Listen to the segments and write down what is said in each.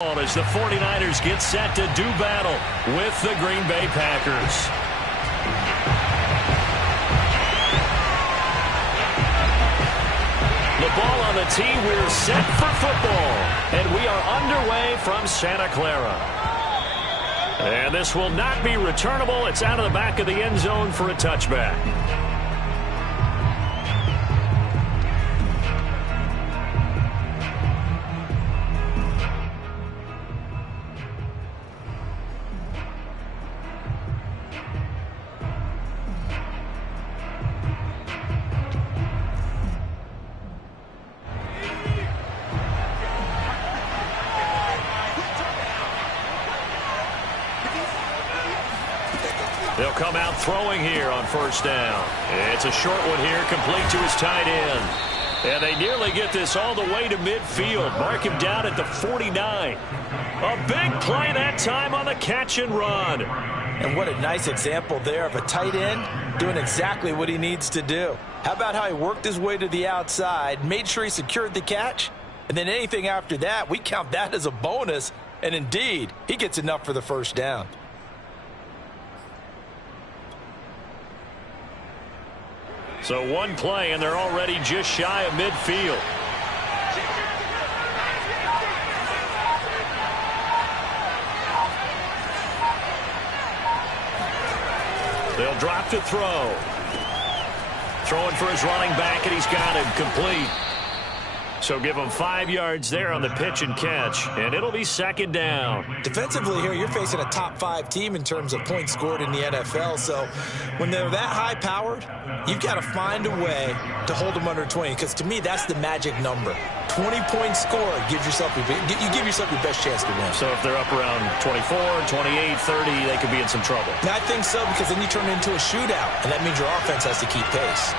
As the 49ers get set to do battle with the Green Bay Packers. The ball on the tee. We're set for football. And we are underway from Santa Clara. And this will not be returnable. It's out of the back of the end zone for a touchback. They'll come out throwing here on first down. It's a short one here, complete to his tight end. And they nearly get this all the way to midfield. Mark him down at the 49. A big play that time on the catch and run. And what a nice example there of a tight end doing exactly what he needs to do. How about how he worked his way to the outside, made sure he secured the catch, and then anything after that, we count that as a bonus. And indeed, he gets enough for the first down. So one play, and they're already just shy of midfield. They'll drop to throw. Throwing for his running back, and he's got him complete. So give him 5 yards there on the pitch and catch, and it'll be second down. Defensively here, you're facing a top-5 team in terms of points scored in the NFL. So when they're that high-powered, you've got to find a way to hold them under 20, because to me, that's the magic number. 20 points scored gives yourself you give yourself your best chance to win. So if they're up around 24, 28, 30, they could be in some trouble. And I think so, because then you turn it into a shootout, and that means your offense has to keep pace.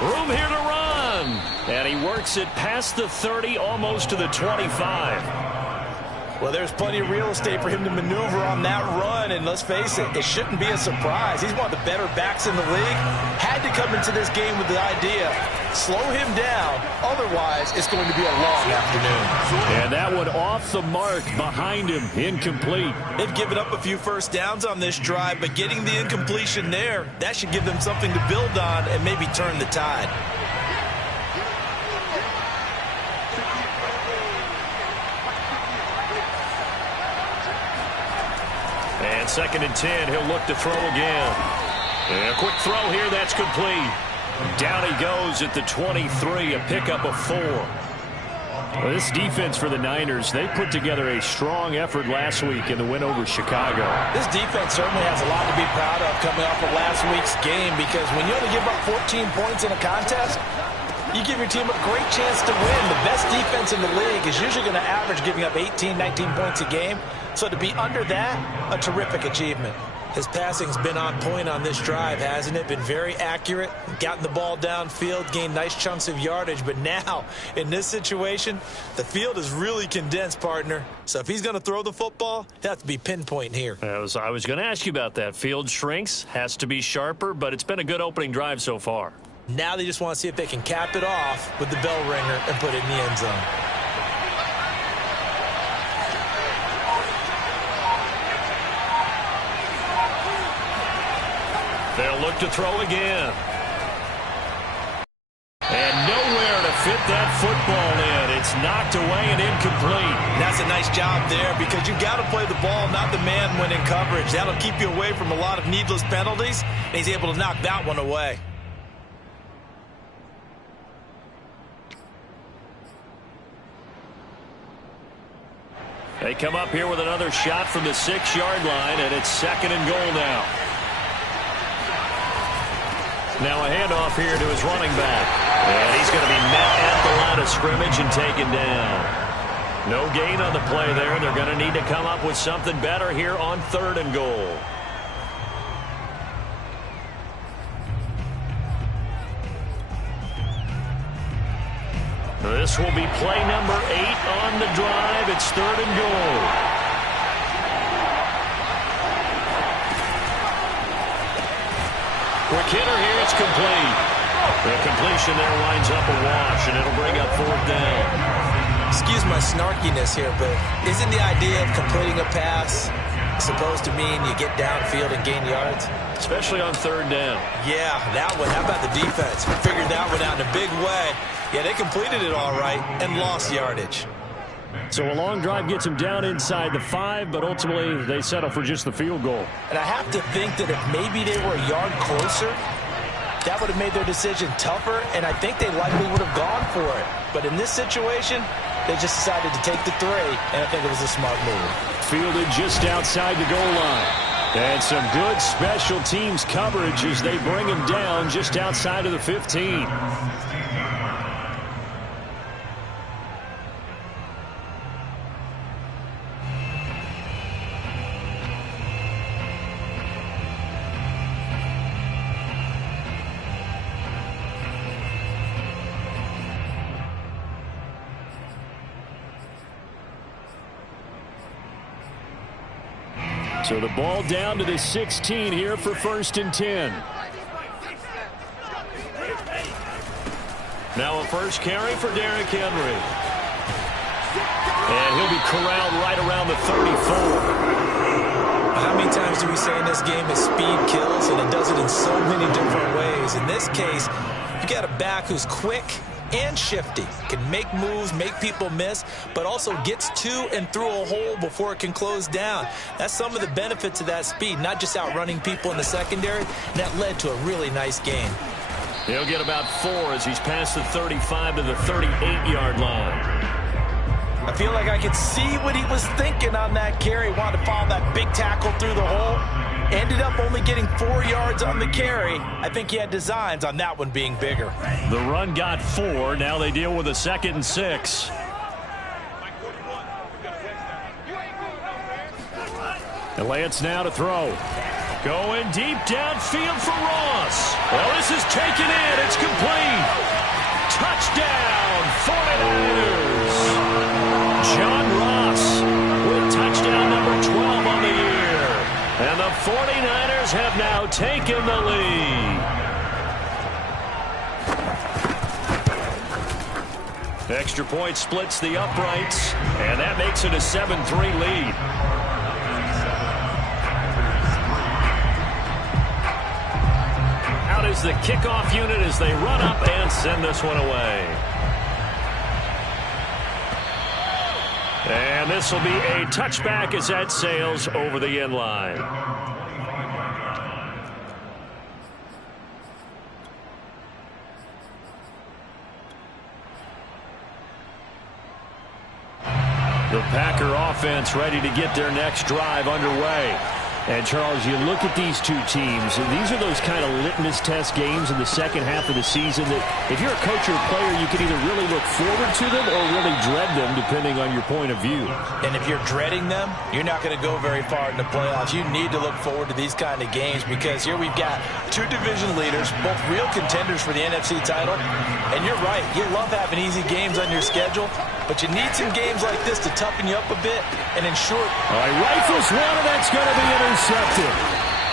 Room here to run. And he works it past the 30, almost to the 25. Well, there's plenty of real estate for him to maneuver on that run, and let's face it, it shouldn't be a surprise. He's one of the better backs in the league. Had to come into this game with the idea, slow him down, otherwise it's going to be a long afternoon. And that one off the mark behind him, incomplete. They've given up a few first downs on this drive, but getting the incompletion there, that should give them something to build on and maybe turn the tide. And 2nd and 10, he'll look to throw again. And a quick throw here, that's complete. Down he goes at the 23, a pickup of 4. Well, this defense for the Niners, they put together a strong effort last week in the win over Chicago. This defense certainly has a lot to be proud of coming off of last week's game, because when you only give up 14 points in a contest, you give your team a great chance to win. The best defense in the league is usually going to average giving up 18, 19 points a game. So to be under that, a terrific achievement. His passing's been on point on this drive, hasn't it? Been very accurate, gotten the ball downfield, gained nice chunks of yardage. But now, in this situation, the field is really condensed, partner. So if he's going to throw the football, it has to be pinpoint here. I was going to ask you about that. Field shrinks, has to be sharper, but it's been a good opening drive so far. Now they just want to see if they can cap it off with the bell ringer and put it in the end zone. They'll look to throw again. And nowhere to fit that football in. It's knocked away and incomplete. That's a nice job there, because you've got to play the ball, not the man when in coverage. That'll keep you away from a lot of needless penalties, and he's able to knock that one away. They come up here with another shot from the 6-yard line, and it's 2nd and goal now. Now a handoff here to his running back. And he's going to be met at the line of scrimmage and taken down. No gain on the play there. They're going to need to come up with something better here on 3rd and goal. This will be play number 8 on the drive. It's 3rd and goal. Quick Kittle here. It's complete. The completion there winds up a wash, and it'll bring up 4th down. Excuse my snarkiness here, but isn't the idea of completing a pass supposed to mean you get downfield and gain yards? Especially on 3rd down. Yeah, that one. How about the defense? Figured that one out in a big way. Yeah, they completed it all right and lost yardage. So a long drive gets them down inside the 5, but ultimately they settle for just the field goal. And I have to think that if maybe they were a yard closer, that would have made their decision tougher, and I think they likely would have gone for it. But in this situation, they just decided to take the 3, and I think it was a smart move. Fielded just outside the goal line. And some good special teams coverage as they bring him down just outside of the 15. So the ball down to the 16 here for 1st and 10. Now a first carry for Derrick Henry. And he'll be corralled right around the 34. How many times do we say in this game that speed kills, and it does it in so many different ways? In this case, you got a back who's quick and shifty, can make moves, make people miss, but also gets to and through a hole before it can close down. That's some of the benefits of that speed, not just outrunning people in the secondary, and that led to a really nice game. He'll get about 4 as he's past the 35 to the 38-yard line. I feel like I could see what he was thinking on that carry. Wanted to follow that big tackle through the hole. Ended up only getting 4 yards on the carry. I think he had designs on that one being bigger. The run got 4. Now they deal with a 2nd and 6. And Lance now to throw. Going deep downfield for Ross. Well, this is taken in. It's complete. Touchdown, 49ers. John Ross with touchdown number 12 on the year. And the 49ers have now taken the lead. Extra point splits the uprights, and that makes it a 7-3 lead. Out is the kickoff unit as they run up and send this one away. And this will be a touchback as that sails over the end line. The Packer offense ready to get their next drive underway. And, Charles, you look at these two teams, and these are those kind of litmus test games in the second half of the season that if you're a coach or a player, you can either really look forward to them or really dread them, depending on your point of view. And if you're dreading them, you're not going to go very far in the playoffs. You need to look forward to these kind of games because here we've got two division leaders, both real contenders for the NFC title. And you're right, you love having easy games on your schedule, but you need some games like this to toughen you up a bit and ensure. All right, rifles one, and that's going to be intercepted.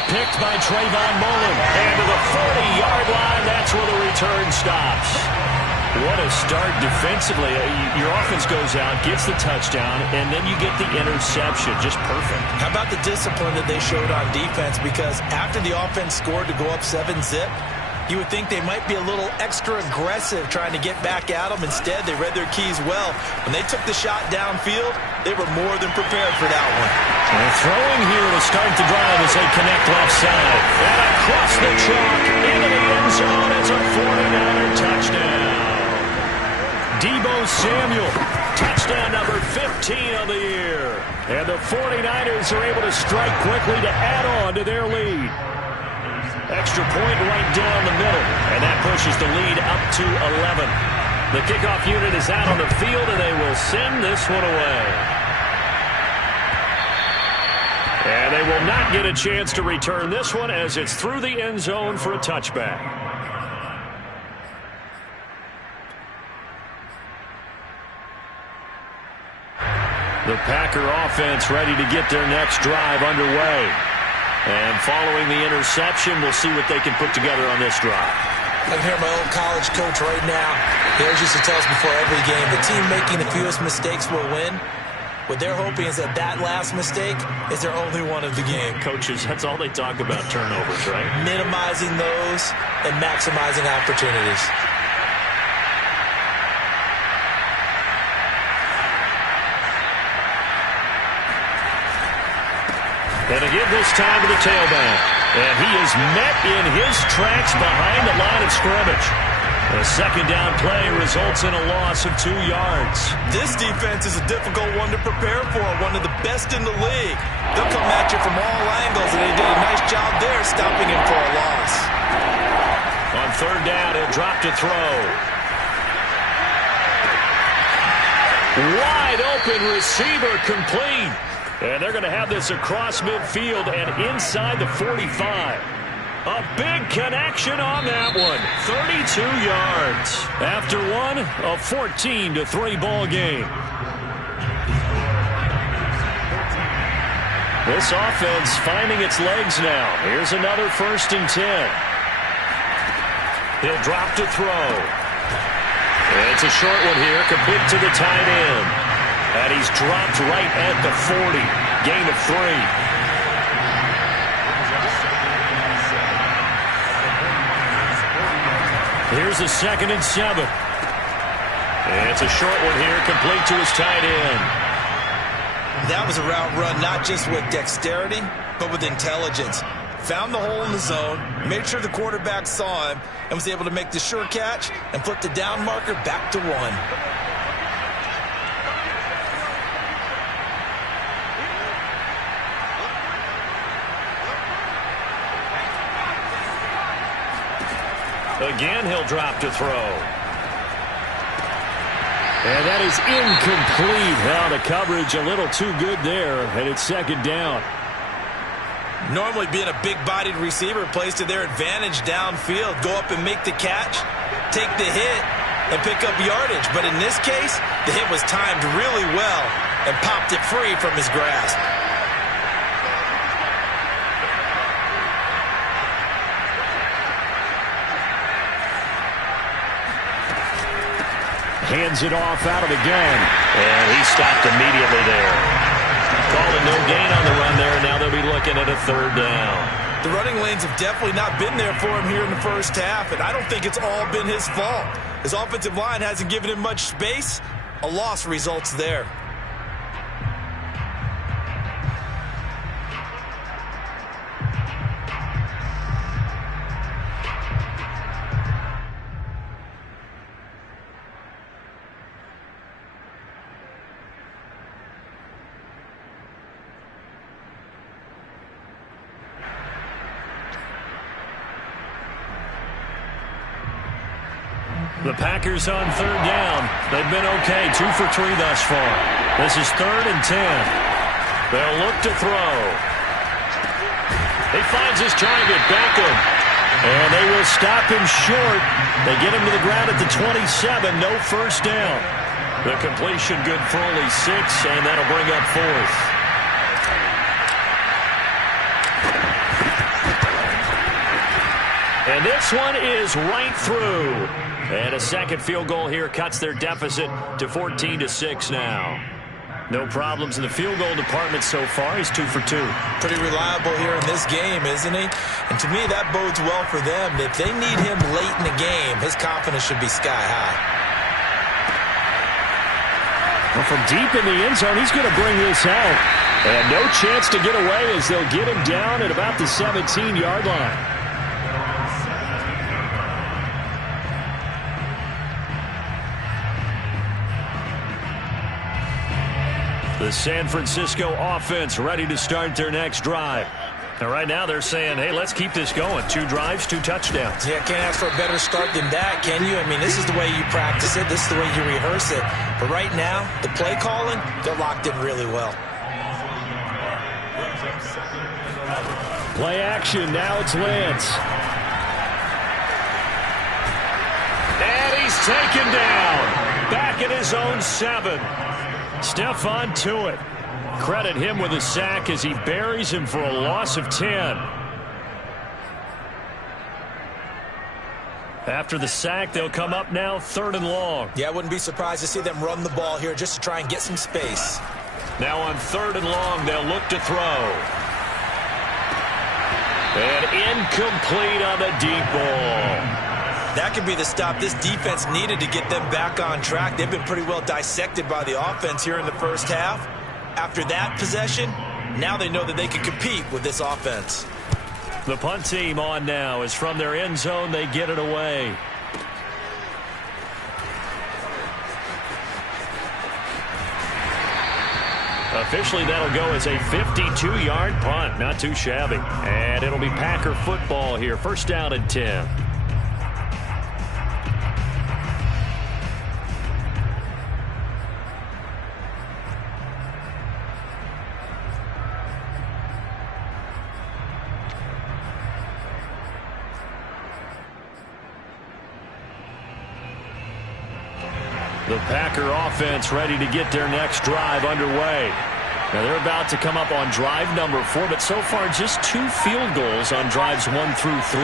Picked by Trayvon Mullen. And to the 40-yard line, that's where the return stops. What a start defensively. Your offense goes out, gets the touchdown, and then you get the interception. Just perfect. How about the discipline that they showed on defense? Because after the offense scored to go up 7-zip, you would think they might be a little extra aggressive trying to get back at them. Instead, they read their keys well. When they took the shot downfield, they were more than prepared for that one. And throwing here to start the drive as they connect left side. And across the chalk into the end zone. It's a 49er touchdown. Deebo Samuel, touchdown number 15 of the year. And the 49ers are able to strike quickly to add on to their lead. Extra point right down the middle, and that pushes the lead up to 11. The kickoff unit is out on the field, and they will send this one away. And they will not get a chance to return this one as it's through the end zone for a touchback. The Packer offense ready to get their next drive underway. And following the interception, we'll see what they can put together on this drive. I can hear my old college coach right now. He always used to tell us before every game, the team making the fewest mistakes will win. What they're hoping is that last mistake is their only one of the game. Coaches, that's all they talk about, turnovers, right? Minimizing those and maximizing opportunities. And to give this time to the tailback. And he is met in his tracks behind the line of scrimmage. A second down play results in a loss of 2 yards. This defense is a difficult one to prepare for, one of the best in the league. They'll come at you from all angles, and they did a nice job there stopping him for a loss. On third down, he'll drop to throw. Wide open receiver complete. And they're going to have this across midfield and inside the 45. A big connection on that one. 32 yards. After one, a 14-3 ball game. This offense finding its legs now. Here's another 1st and 10. He'll drop to throw. It's a short one here, complete to the tight end. And he's dropped right at the 40. Gain of 3. Here's a 2nd and 7. It's a short one here, complete to his tight end. That was a route run not just with dexterity, but with intelligence. Found the hole in the zone, made sure the quarterback saw him, and was able to make the sure catch and put the down marker back to 1. Again, he'll drop to throw. And that is incomplete. Well, the coverage a little too good there, and it's 2nd down. Normally being a big-bodied receiver plays to their advantage downfield. Go up and make the catch, take the hit, and pick up yardage. But in this case, the hit was timed really well and popped it free from his grasp. Hands it off out of the gun. And he stopped immediately there. Calling no gain on the run there. Now they'll be looking at a 3rd down. The running lanes have definitely not been there for him here in the first half, and I don't think it's all been his fault. His offensive line hasn't given him much space. A loss results there. The Packers on 3rd down. They've been okay, 2 for 3 thus far. This is 3rd and 10. They'll look to throw. He finds his target, Beckham. And they will stop him short. They get him to the ground at the 27, no 1st down. The completion good for only 6, and that'll bring up 4th. And this one is right through. And a 2nd field goal here cuts their deficit to 14-6 now. No problems in the field goal department so far. He's 2 for 2. Pretty reliable here in this game, isn't he? And to me, that bodes well for them. If they need him late in the game, his confidence should be sky high. Well, from deep in the end zone, he's going to bring this out. And no chance to get away as they'll get him down at about the 17-yard line. The San Francisco offense ready to start their next drive. And right now they're saying, hey, let's keep this going. 2 drives, 2 touchdowns. Yeah, can't ask for a better start than that, can you? I mean, this is the way you practice it. This is the way you rehearse it. But right now, the play calling, they're locked in really well. Play action. Now it's Lance. And he's taken down. Back at his own 7. Stephon Tuitt Credit him with a sack as he buries him for a loss of 10. After the sack, they'll come up now 3rd and long. Yeah, I wouldn't be surprised to see them run the ball here just to try and get some space. Now on 3rd and long, they'll look to throw. And incomplete on the deep ball. That could be the stop this defense needed to get them back on track. They've been pretty well dissected by the offense here in the first half. After that possession, now they know that they can compete with this offense. The punt team on now is from their end zone. They get it away. Officially, that'll go as a 52-yard punt. Not too shabby. And it'll be Packer football here. 1st down and 10. The Packer offense ready to get their next drive underway. Now they're about to come up on drive number 4, but so far just 2 field goals on drives 1 through 3.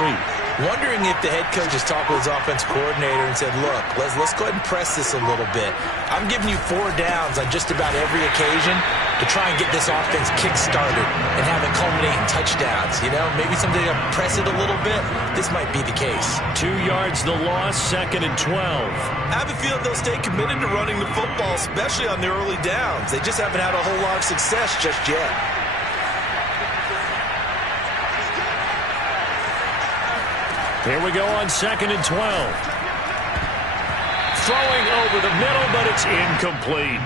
Wondering if the head coach has talked with his offense coordinator and said, look, let's go ahead and press this a little bit. I'm giving you 4 downs on just about every occasion to try and get this offense kick-started and have it culminate in touchdowns. You know, maybe someday to press it a little bit. This might be the case. 2 yards the loss, 2nd and 12. I have a feeling they'll stay committed to running the football, especially on their early downs. They just haven't had a whole lot of success just yet. Here we go on 2nd and 12. Throwing over the middle, but it's incomplete.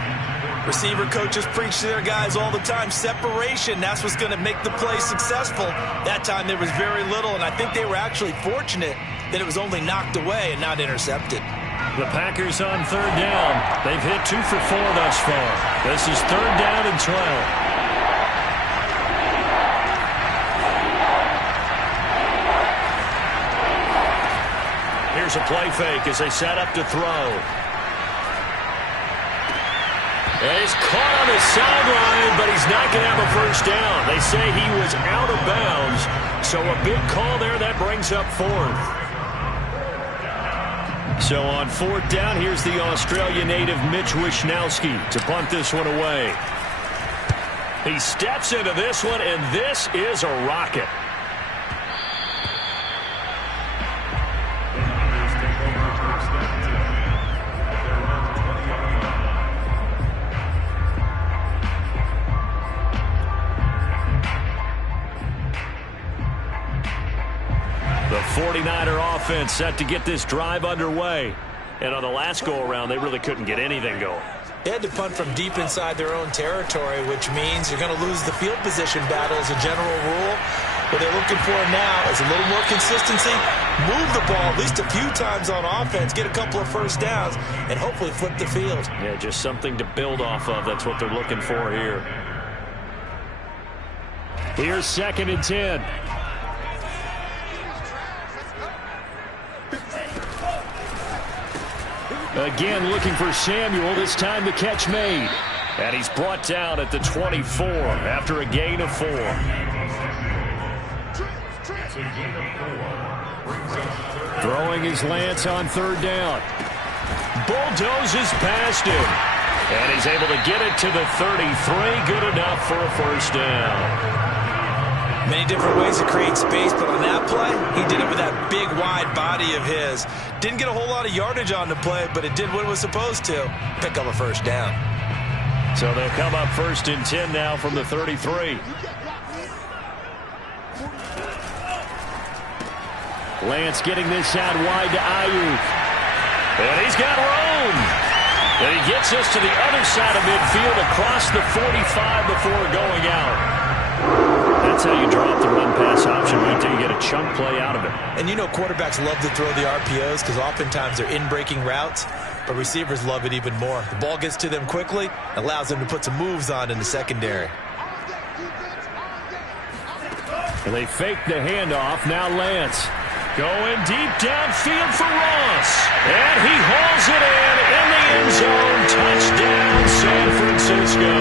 Receiver coaches preach to their guys all the time. Separation, that's what's going to make the play successful. That time there was very little, and I think they were actually fortunate that it was only knocked away and not intercepted. The Packers on 3rd down. They've hit 2 for 4 thus far. This is 3rd down and 12. Here's a play fake as they set up to throw. And he's caught on the sideline, but he's not going to have a 1st down. They say he was out of bounds, so a big call there that brings up 4th. So on 4th down, here's the Australia native Mitch Wishnowsky to punt this one away. He steps into this one, and this is a rocket. The 49er offense set to get this drive underway. And on the last go-around, they really couldn't get anything going. They had to punt from deep inside their own territory, which means you're going to lose the field position battle as a general rule. What they're looking for now is a little more consistency, move the ball at least a few times on offense, get a couple of 1st downs, and hopefully flip the field. Yeah, just something to build off of. That's what they're looking for here. Here's 2nd and 10. Again, looking for Samuel. This time the catch made. And he's brought down at the 24 after a gain of 4. Throwing is Lance on 3rd down. Bulldozes past him. And he's able to get it to the 33. Good enough for a 1st down. Many different ways to create space, but on that play, he did it with that big, wide body of his. Didn't get a whole lot of yardage on the play, but it did what it was supposed to. Pick up a 1st down. So they'll come up 1st and 10 now from the 33. Lance getting this out wide to Ayuk. And he's got room. And he gets us to the other side of midfield across the 45 before going out. That's how you drop the run-pass option right there. You get a chunk play out of it. And you know quarterbacks love to throw the RPOs because oftentimes they're in-breaking routes, but receivers love it even more. The ball gets to them quickly, allows them to put some moves on in the secondary. And they fake the handoff. Now Lance going deep downfield for Ross. And he hauls it in the end zone. Touchdown, San Francisco.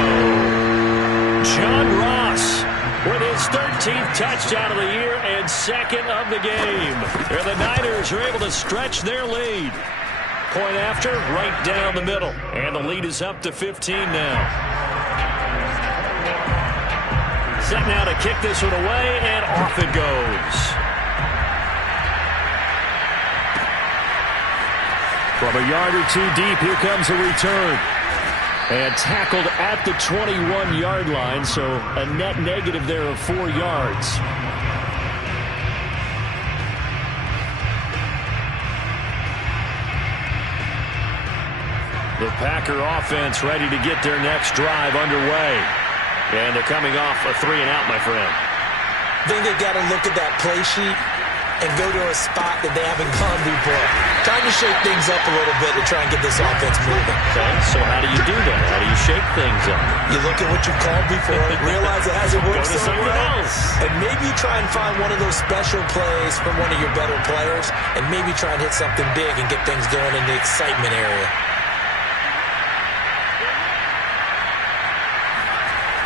John Ross with his 13th touchdown of the year and second of the game. And the Niners are able to stretch their lead. Point after, right down the middle. And the lead is up to 15 now. Set now to kick this one away, and off it goes. From a yard or two deep, here comes a return. And tackled at the 21-yard line, so a net negative there of 4 yards. The Packer offense ready to get their next drive underway. And they're coming off a 3-and-out, my friend. I think they've got to look at that play sheet and go to a spot that they haven't gone before. Time to shake things up a little bit to try and get this offense moving. Okay, so how do you do that? How do you shake things up? You look at what you called before, realize it hasn't worked so well, and maybe try and find one of those special plays from one of your better players, and maybe try and hit something big and get things going in the excitement area.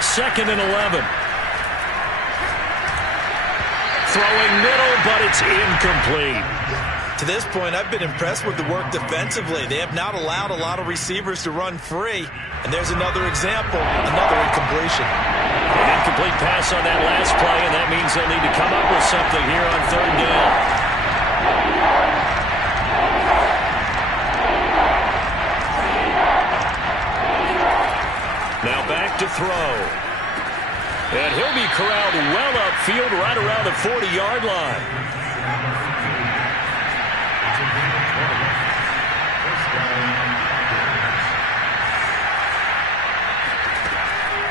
Second and 11. Throwing middle, but it's incomplete. To this point, I've been impressed with the work defensively. They have not allowed a lot of receivers to run free. And there's another example, another incompletion. An incomplete pass on that last play, and that means they'll need to come up with something here on third down. Now back to throw. And he'll be corralled well upfield right around the 40-yard line.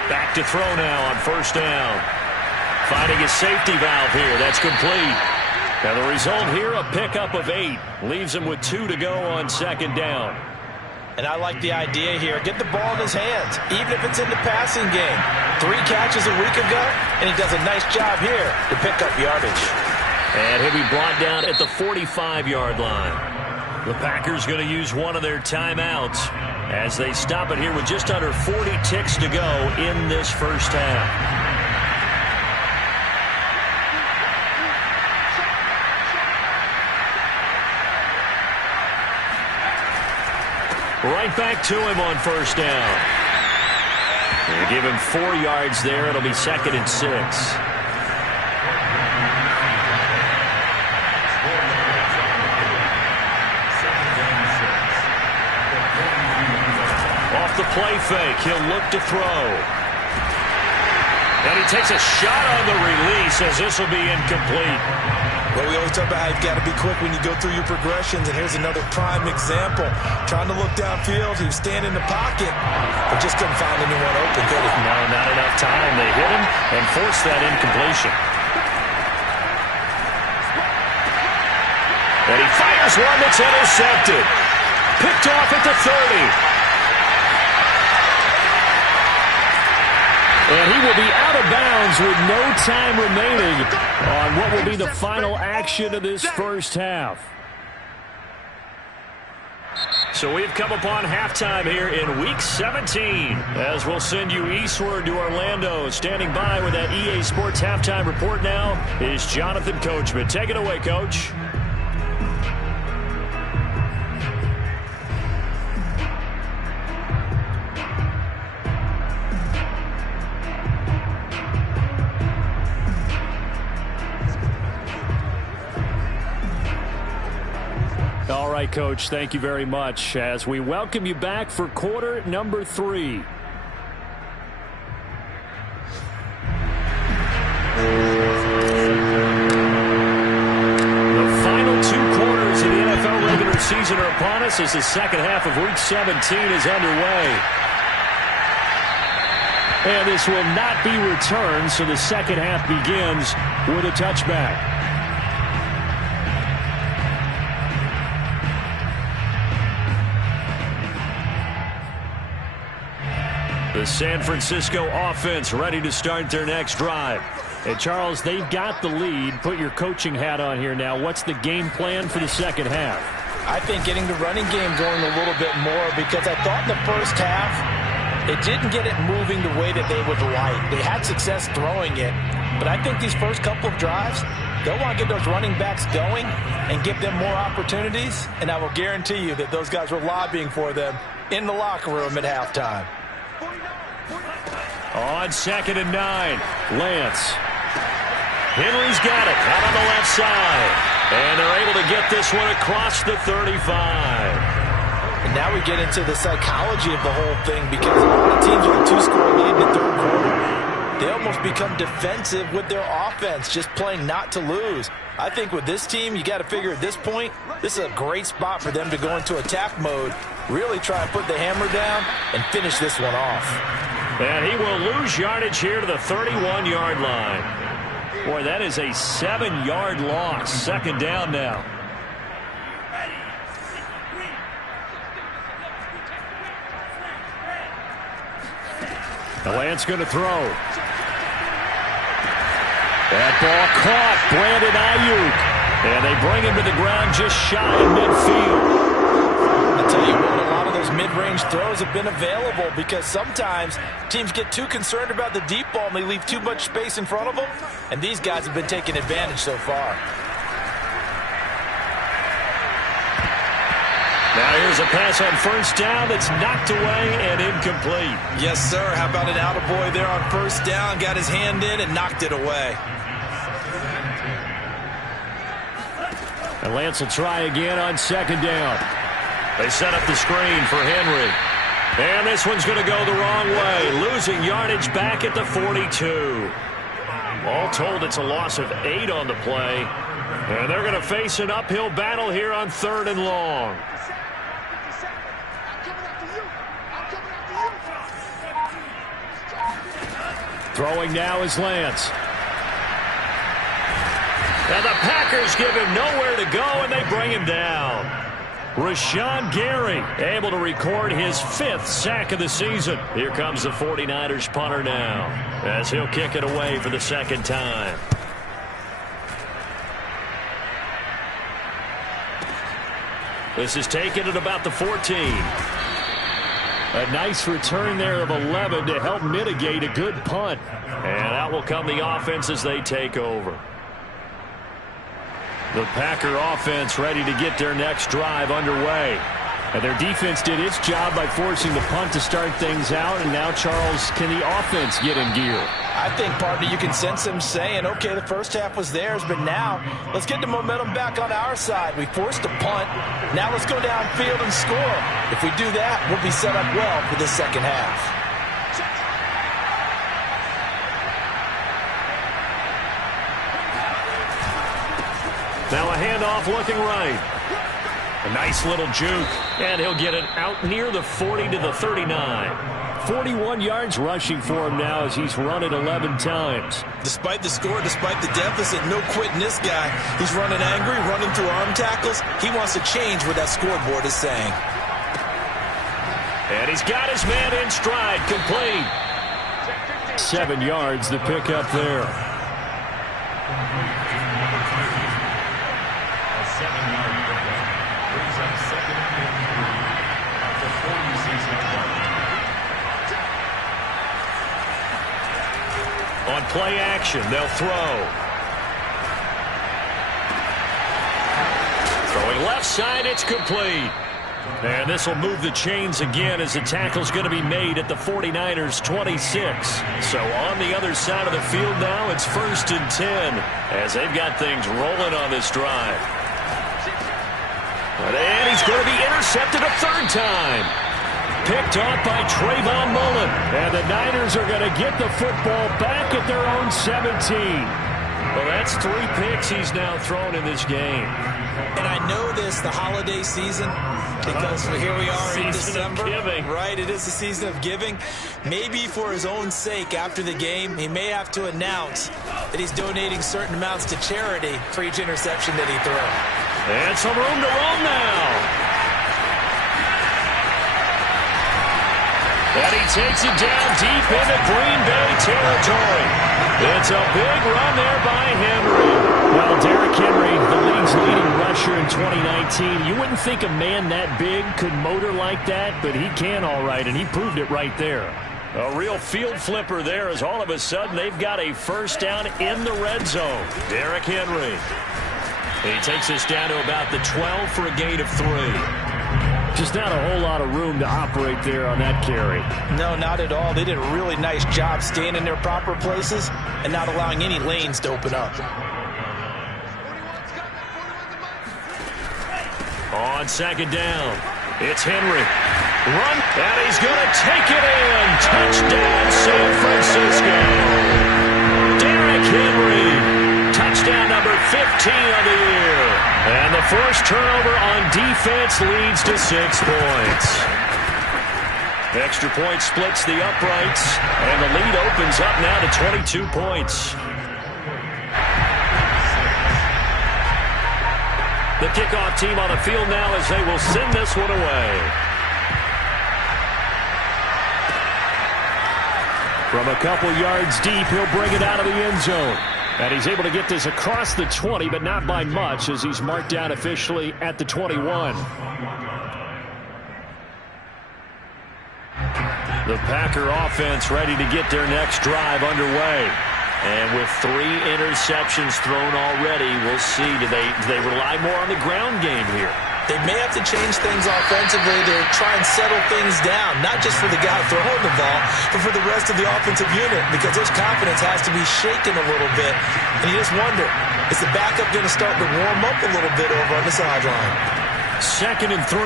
Back to throw now on first down. Finding his safety valve here. That's complete. And the result here, a pickup of 8. Leaves him with 2 to go on second down. And I like the idea here. Get the ball in his hands, even if it's in the passing game. 3 catches a week ago, and he does a nice job here to pick up yardage. And he'll be brought down at the 45-yard line. The Packers going to use one of their timeouts as they stop it here with just under 40 ticks to go in this first half. Right back to him on first down. They give him 4 yards there. It'll be second and 6. Off the play fake, he'll look to throw. And he takes a shot on the release as this will be incomplete. Well, we always talk about how you've got to be quick when you go through your progressions, and here's another prime example. Trying to look downfield, he was standing in the pocket, but just couldn't find anyone open, could he? No, not enough time. They hit him and forced that incompletion. And he fires one that's intercepted. Picked off at the 30. And he will be out of bounds with no time remaining on what will be the final action of this first half. So we've come upon halftime here in Week 17 as we'll send you eastward to Orlando. Standing by with that EA Sports Halftime Report now is Jonathan Coachman. Take it away, Coach. All right, Coach, thank you very much as we welcome you back for quarter number 3. The final 2 quarters of the NFL regular season are upon us as the second half of Week 17 is underway. And this will not be returned, so the second half begins with a touchback. The San Francisco offense ready to start their next drive. And Charles, they've got the lead. Put your coaching hat on here now. What's the game plan for the second half? I think getting the running game going a little bit more, because I thought in the first half It didn't get it moving the way that they would like. They had success throwing it, but I think these first couple of drives, they'll want to get those running backs going and give them more opportunities, and I will guarantee you that those guys were lobbying for them in the locker room at halftime. On 2nd and 9, Lance. Henry's got it out on the left side, and they're able to get this one across the 35. And now we get into the psychology of the whole thing, because a lot of teams with a 2-score lead in the third quarter, they almost become defensive with their offense, just playing not to lose. I think with this team, you got to figure at this point, this is a great spot for them to go into attack mode, really try and put the hammer down and finish this one off. And he will lose yardage here to the 31-yard line. Boy, that is a 7-yard loss. 2nd down now. Lance going to throw. That ball caught. Brandon Ayuk. And they bring him to the ground just shy of midfield. I'll tell you what, a lot of those mid-range throws have been available, because sometimes teams get too concerned about the deep ball and they leave too much space in front of them. And these guys have been taking advantage so far. Now here's a pass on 1st down that's knocked away and incomplete. Yes, sir. How about an attaboy there on 1st down? Got his hand in and knocked it away. And Lance will try again on 2nd down. They set up the screen for Henry. And this one's going to go the wrong way, losing yardage back at the 42. All told, it's a loss of 8 on the play. And they're going to face an uphill battle here on 3rd and long. Throwing now is Lance. And the Packers give him nowhere to go, and they bring him down. Rashawn Gary able to record his 5th sack of the season. Here comes the 49ers punter now, as he'll kick it away for the 2nd time. This is taken at about the 14. A nice return there of 11 to help mitigate a good punt. And out will come the offense as they take over. The Packer offense ready to get their next drive underway. And their defense did its job by forcing the punt to start things out. And now, Charles, can the offense get in gear? I think, partner, you can sense them saying, okay, the first half was theirs, but now let's get the momentum back on our side. We forced a punt. Now let's go downfield and score. If we do that, we'll be set up well for the 2nd half. Now a handoff looking right. A nice little juke, and he'll get it out near the 40 to the 39. 41 yards rushing for him now as he's run it 11 times. Despite the score, despite the deficit, no quitting this guy. He's running angry, running through arm tackles. He wants to change what that scoreboard is saying. And he's got his man in stride, complete. 7 yards, the pickup there. On play action, they'll throw. Throwing left side, it's complete. And this will move the chains again as the tackle's going to be made at the 49ers' 26. So on the other side of the field now, it's 1st and 10 as they've got things rolling on this drive. And he's going to be intercepted a 3rd time. Picked off by Trayvon Mullen. And the Niners are going to get the football back at their own 17. Well, that's 3 picks he's now thrown in this game. And I know this, the holiday season, because here we are in December. Right, it is the season of giving. Maybe for his own sake after the game, he may have to announce that he's donating certain amounts to charity for each interception that he throws. And some room to roam now. And he takes it down deep into Green Bay territory. It's a big run there by Henry. Well, Derrick Henry, the league's leading rusher in 2019. You wouldn't think a man that big could motor like that, but he can all right, and he proved it right there. A real field flipper there as all of a sudden they've got a first down in the red zone. Derrick Henry. He takes us down to about the 12 for a gain of 3. Just not a whole lot of room to operate there on that carry. No, not at all. They did a really nice job staying in their proper places and not allowing any lanes to open up. On second down, it's Henry. Run, and he's going to take it in. Touchdown, San Francisco. Derrick Henry. Touchdown number 15 of the year. And the first turnover on defense leads to 6 points. Extra point splits the uprights, and the lead opens up now to 22 points. The kickoff team on the field now as they will send this one away. From a couple yards deep, he'll bring it out of the end zone. And he's able to get this across the 20, but not by much as he's marked down officially at the 21. The Packer offense ready to get their next drive underway. And with 3 interceptions thrown already, we'll see. Do they rely more on the ground game here? They may have to change things offensively to try and settle things down, not just for the guy throwing the ball, but for the rest of the offensive unit, because his confidence has to be shaken a little bit. And you just wonder, is the backup going to start to warm up a little bit over on the sideline? 2nd and 3.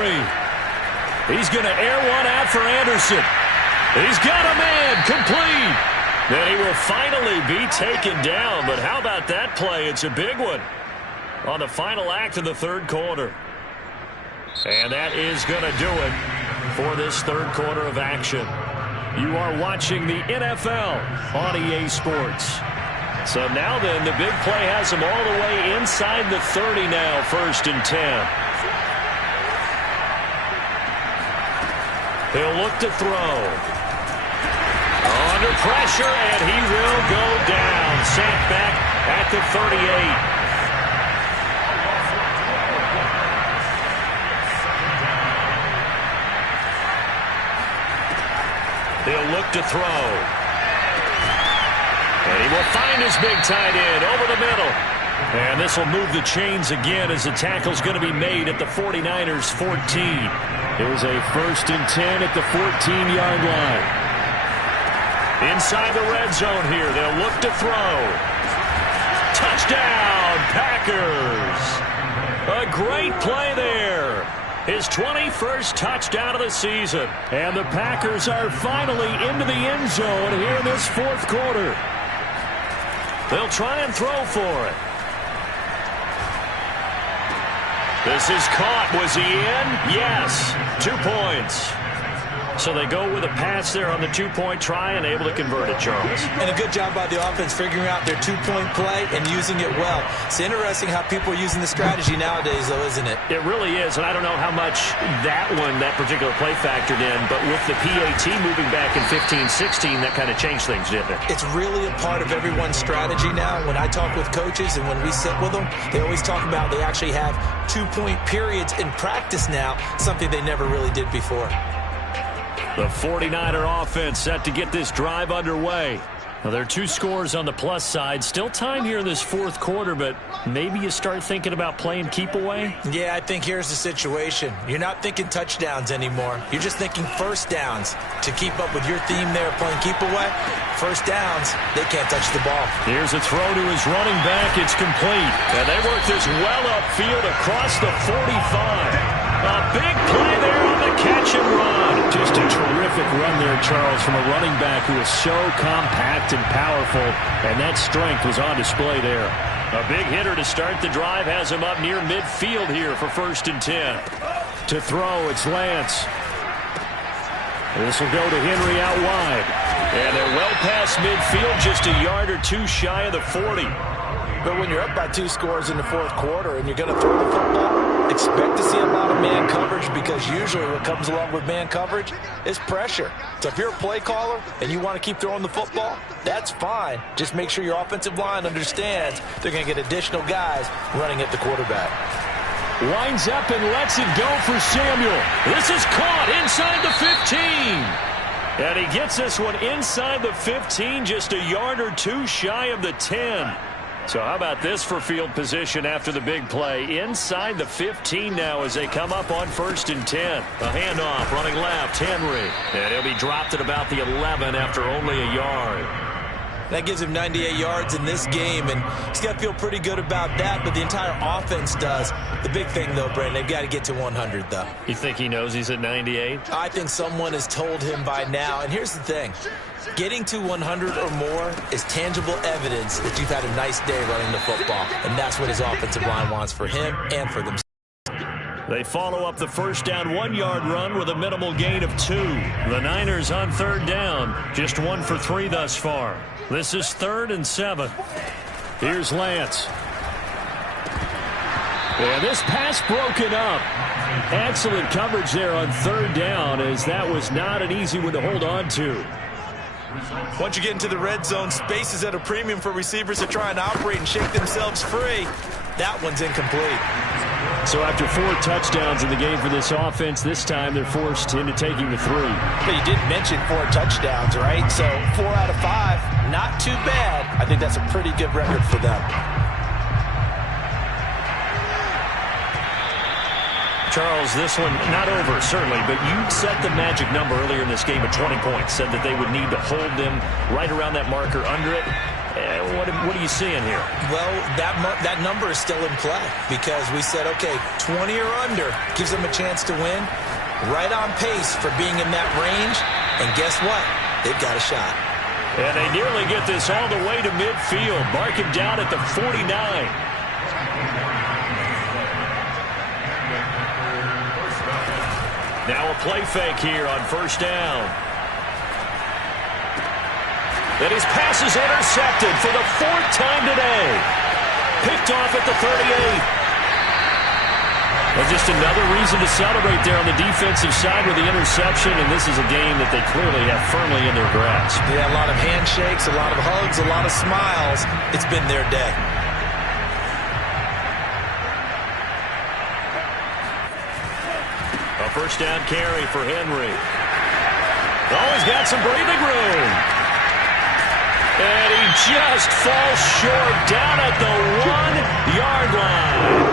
He's going to air one out for Anderson. He's got a man complete. Then he will finally be taken down. But how about that play? It's a big one on the final act of the third quarter. And that is going to do it for this third quarter of action. You are watching the NFL on EA Sports. So now then, the big play has him all the way inside the 30 now, 1st and 10. He'll look to throw. Under pressure, and he will go down. Sacked back at the 38. He'll look to throw. And he will find his big tight end over the middle. And this will move the chains again as the tackle's going to be made at the 49ers 14. Here's a 1st and 10 at the 14-yard line. Inside the red zone here. They'll look to throw. Touchdown, Packers. A great play there. His 21st touchdown of the season. And the Packers are finally into the end zone here in this 4th quarter. They'll try and throw for it. This is caught. Was he in? Yes. 2 points. So they go with a pass there on the 2-point try and able to convert it, Charles. And a good job by the offense figuring out their 2-point play and using it well. It's interesting how people are using the strategy nowadays, though, isn't it? It really is, and I don't know how much that particular play factored in, but with the PAT moving back in 15-16, that kind of changed things, didn't it? It's really a part of everyone's strategy now. When I talk with coaches and when we sit with them, they always talk about they actually have 2-point periods in practice now, something they never really did before. The 49er offense set to get this drive underway. Now, there are 2 scores on the plus side. Still time here in this 4th quarter, but maybe you start thinking about playing keep away? Yeah, I think here's the situation. You're not thinking touchdowns anymore. You're just thinking first downs. To keep up with your theme there, playing keep away, first downs, they can't touch the ball. Here's a throw to his running back. It's complete. And they work this well upfield across the 45. A big play there on the catch and run. Just a terrific run there, Charles, from a running back who is so compact and powerful, and that strength was on display there. A big hitter to start the drive has him up near midfield here for 1st and 10. To throw, it's Lance. This will go to Henry out wide. And they're well past midfield, just a yard or 2 shy of the 40. But when you're up by 2 scores in the 4th quarter and you're going to throw the football, expect to see a lot of man coverage because usually what comes along with man coverage is pressure. So if you're a play caller and you want to keep throwing the football, that's fine. Just make sure your offensive line understands they're going to get additional guys running at the quarterback. Winds up and lets it go for Samuel. This is caught inside the 15. And he gets this one inside the 15, just a yard or two shy of the 10. So how about this for field position after the big play? Inside the 15 now as they come up on 1st and 10. A handoff running left, Henry. And he'll be dropped at about the 11 after only a yard. That gives him 98 yards in this game, and he's got to feel pretty good about that, but the entire offense does. The big thing, though, Brandon, they've got to get to 100, though. You think he knows he's at 98? I think someone has told him by now, and here's the thing. Getting to 100 or more is tangible evidence that you've had a nice day running the football, and that's what his offensive line wants for him and for themselves. They follow up the first down 1-yard run with a minimal gain of 2. The Niners on 3rd down, just 1 for 3 thus far. This is 3rd and 7. Here's Lance. And this pass broken up. Excellent coverage there on 3rd down, as that was not an easy one to hold on to. Once you get into the red zone, space is at a premium for receivers to try and operate and shake themselves free. That one's incomplete. So after 4 touchdowns in the game for this offense, this time they're forced into taking the 3. But you did mention 4 touchdowns, right? So 4 out of 5, not too bad. I think that's a pretty good record for them. Charles, this one not over, certainly, but you set the magic number earlier in this game at 20 points, said that they would need to hold them right around that marker under it. What are you seeing here? Well, that number is still in play because we said, okay, 20 or under gives them a chance to win. Right on pace for being in that range. And guess what? They've got a shot. And they nearly get this all the way to midfield. Mark him down at the 49. Now a play fake here on 1st down. And his pass is intercepted for the 4th time today. Picked off at the 38. Well, just another reason to celebrate there on the defensive side with the interception, and this is a game that they clearly have firmly in their grasp. Yeah, a lot of handshakes, a lot of hugs, a lot of smiles. It's been their day. A 1st down carry for Henry. Oh, he's got some breathing room. And he just falls short down at the 1-yard line.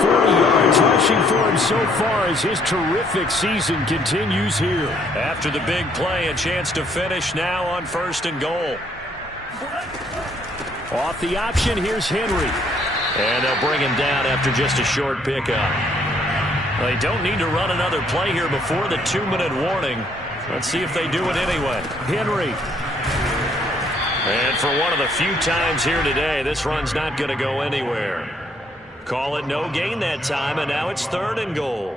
140 yards rushing for him so far as his terrific season continues here. After the big play, a chance to finish now on 1st and goal. Off the option, here's Henry. And they'll bring him down after just a short pickup. They don't need to run another play here before the 2-minute warning. Let's see if they do it anyway. Henry. And for one of the few times here today, this run's not going to go anywhere. Call it no gain that time, and now it's 3rd and goal.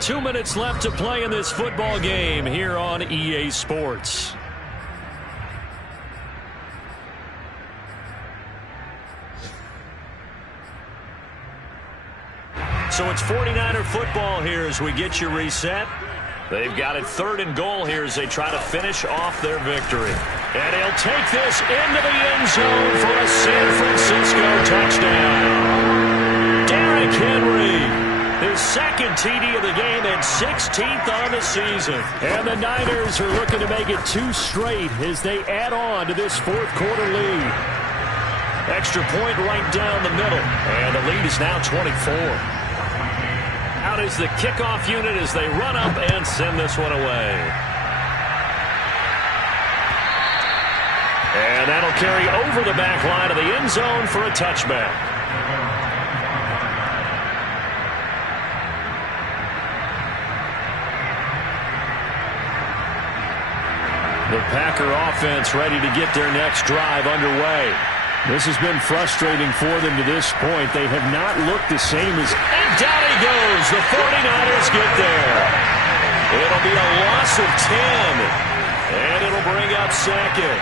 2 minutes left to play in this football game here on EA Sports. So it's 49er football here as we get you reset. They've got it 3rd and goal here as they try to finish off their victory. And he'll take this into the end zone for a San Francisco touchdown. Derrick Henry, his 2nd TD of the game and 16th on the season. And the Niners are looking to make it 2 straight as they add on to this 4th quarter lead. Extra point right down the middle. And the lead is now 24. Out is the kickoff unit as they run up and send this one away. And that'll carry over the back line of the end zone for a touchback. The Packer offense ready to get their next drive underway. This has been frustrating for them to this point. They have not looked the same as... And down he goes. The 49ers get there. It'll be a loss of 10. And it'll bring up 2nd.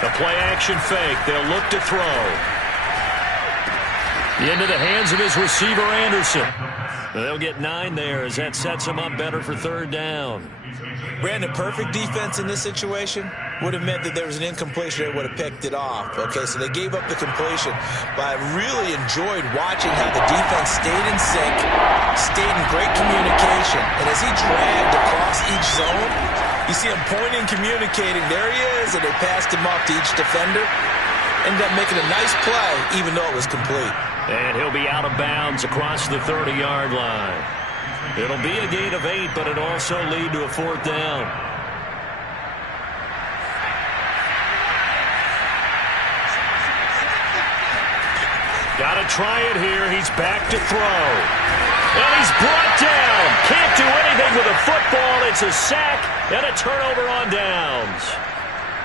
The play-action fake. They'll look to throw. Into the hands of his receiver, Anderson. They'll get 9 there as that sets him up better for third down. Brandon, perfect defense in this situation would have meant that there was an incompletion. They would have picked it off. Okay, so they gave up the completion. But I really enjoyed watching how the defense stayed in sync, stayed in great communication. And as he dragged across each zone, you see him pointing, communicating. There he is, and they passed him off to each defender. Ended up making a nice play, even though it was complete. And he'll be out of bounds across the 30-yard line. It'll be a gain of 8, but it'll also lead to a 4th down. Got to try it here. He's back to throw. And he's brought down. Can't do anything with a football. It's a sack and a turnover on downs.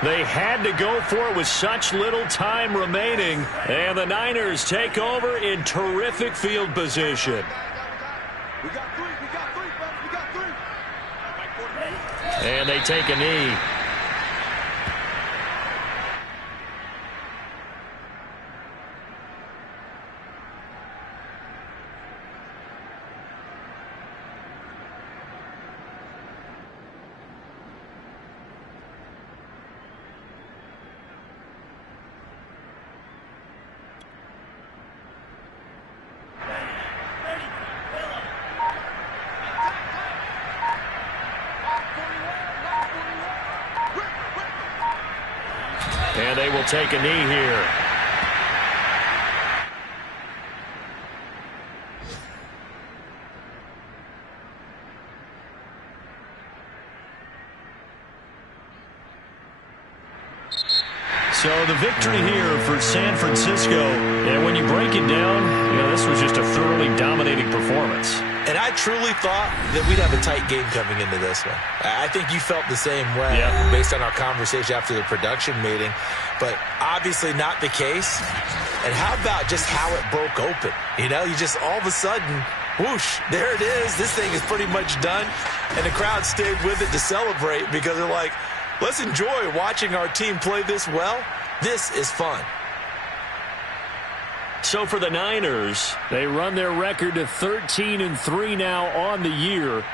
They had to go for it with such little time remaining. And the Niners take over in terrific field position. We got 3, fellas. We got 3. And they take a knee. And they will take a knee here. So the victory here for San Francisco. And when you break it down, this was just a thoroughly dominating performance. And I truly thought that we'd have a tight game coming into this one. I think you felt the same way based on our conversation after the production meeting. But obviously not the case. And how about just how it broke open? You just all of a sudden, whoosh, there it is. This thing is pretty much done. And the crowd stayed with it to celebrate because they're like, let's enjoy watching our team play this well. This is fun. So for the Niners, they run their record to 13-3 now on the year.